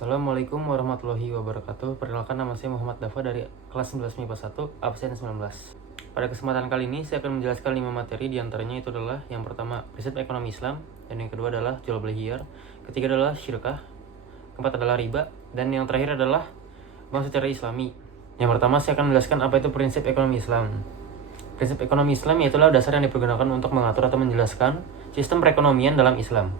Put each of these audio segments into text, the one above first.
Assalamualaikum warahmatullahi wabarakatuh. Perkenalkan, nama saya Muhammad Dafa dari kelas 11 MIPA 1, absen 19. Pada kesempatan kali ini saya akan menjelaskan 5 materi, diantaranya itu adalah yang pertama prinsip ekonomi Islam, dan yang kedua adalah jual beli hiyar, ketiga adalah syirkah, keempat adalah riba, dan yang terakhir adalah bank secara Islami. Yang pertama saya akan menjelaskan apa itu prinsip ekonomi Islam. Prinsip ekonomi Islam iaitulah dasar yang dipergunakan untuk mengatur atau menjelaskan sistem perekonomian dalam Islam.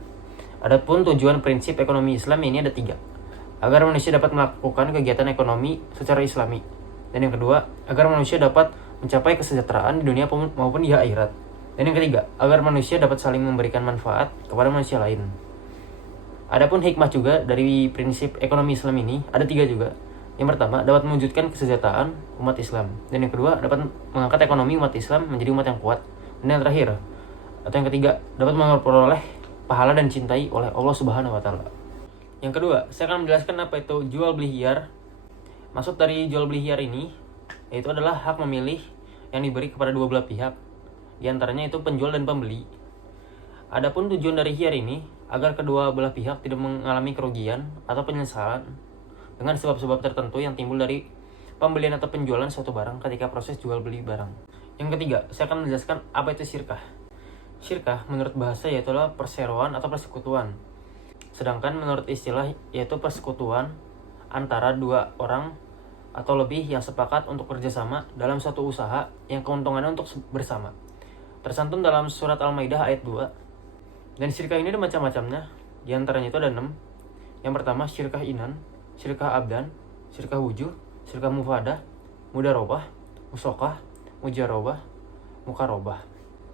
Adapun tujuan prinsip ekonomi Islam ini ada 3. Agar manusia dapat melakukan kegiatan ekonomi secara Islami. Dan yang kedua, agar manusia dapat mencapai kesejahteraan di dunia maupun di akhirat. Dan yang ketiga, agar manusia dapat saling memberikan manfaat kepada manusia lain. Adapun hikmah juga dari prinsip ekonomi Islam ini ada 3 juga. Yang pertama, dapat mewujudkan kesejahteraan umat Islam. Dan yang kedua, dapat mengangkat ekonomi umat Islam menjadi umat yang kuat. Dan yang terakhir, atau yang ketiga, dapat memperoleh pahala dan cintai oleh Allah Subhanahu wa taala. Yang kedua, saya akan menjelaskan apa itu jual beli hiyar. Maksud dari jual beli hiyar ini yaitu adalah hak memilih yang diberi kepada dua belah pihak. Di antaranya itu penjual dan pembeli. Adapun tujuan dari hiyar ini agar kedua belah pihak tidak mengalami kerugian atau penyesalan dengan sebab-sebab tertentu yang timbul dari pembelian atau penjualan suatu barang ketika proses jual beli barang. Yang ketiga, saya akan menjelaskan apa itu syirkah. Syirkah menurut bahasa yaitu perseroan atau persekutuan. Sedangkan menurut istilah yaitu persekutuan antara dua orang atau lebih yang sepakat untuk kerjasama dalam suatu usaha yang keuntungannya untuk bersama. Tercantum dalam surat Al-Maidah ayat 2. Dan syirkah ini ada macam-macamnya. Di antaranya itu ada 6. Yang pertama syirkah inan, syirkah abdan, syirkah wujuh, syirkah mufadah, mudarobah, musokah, mujarobah, mukarobah.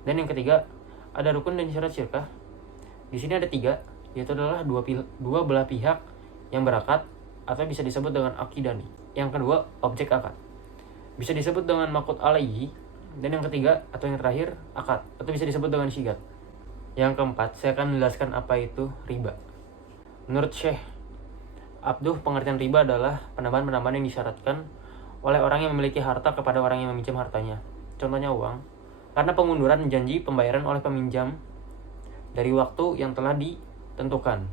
Dan yang ketiga ada rukun dan syarat syirkah. Di sini ada 3, yaitu adalah dua belah pihak yang berakad atau bisa disebut dengan akidani. Yang kedua, objek akad. Bisa disebut dengan maqud alaihi. Dan yang ketiga atau yang terakhir, akad atau bisa disebut dengan syigat. Yang keempat, saya akan menjelaskan apa itu riba. Menurut Syekh Abduh, pengertian riba adalah penambahan-penambahan yang disyaratkan oleh orang yang memiliki harta kepada orang yang meminjam hartanya. Contohnya uang, karena pengunduran janji pembayaran oleh peminjam dari waktu yang telah ditentukan.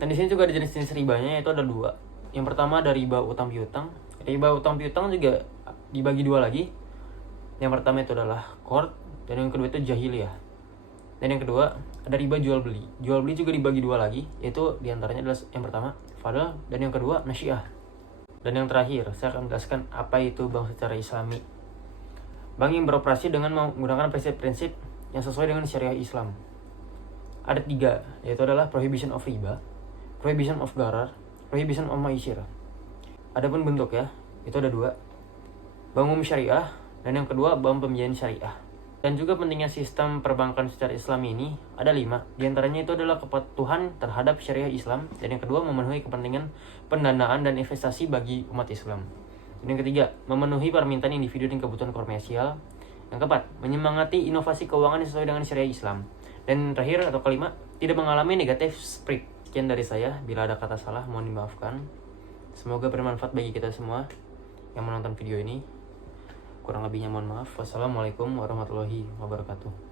Dan di sini juga ada jenis-jenis ribanya, yaitu ada 2. Yang pertama ada riba utang piutang. Riba utang piutang juga dibagi 2 lagi. Yang pertama itu adalah qard, dan yang kedua itu jahiliyah. Dan yang kedua ada riba jual beli. Jual beli juga dibagi 2 lagi, yaitu diantaranya adalah yang pertama fadl, dan yang kedua nasyiah. Dan yang terakhir saya akan menjelaskan apa itu bank secara Islami. Bank yang beroperasi dengan menggunakan prinsip-prinsip yang sesuai dengan syariah Islam. Ada 3, yaitu adalah prohibition of riba, prohibition of gharar, prohibition of maisir. Adapun bentuk itu ada 2. Bank umum syariah, dan yang kedua bank pembiayaan syariah. Dan juga pentingnya sistem perbankan secara Islam ini ada 5. Di antaranya itu adalah kepatuhan terhadap syariah Islam, dan yang kedua memenuhi kepentingan pendanaan dan investasi bagi umat Islam. Dan yang ketiga, memenuhi permintaan individu dan kebutuhan komersial. Yang keempat, menyemangati inovasi keuangan sesuai dengan syariah Islam. Dan terakhir atau kelima, tidak mengalami negatif spread. Sekian dari saya, bila ada kata salah mohon dimaafkan. Semoga bermanfaat bagi kita semua yang menonton video ini. Kurang lebihnya mohon maaf. Wassalamualaikum warahmatullahi wabarakatuh.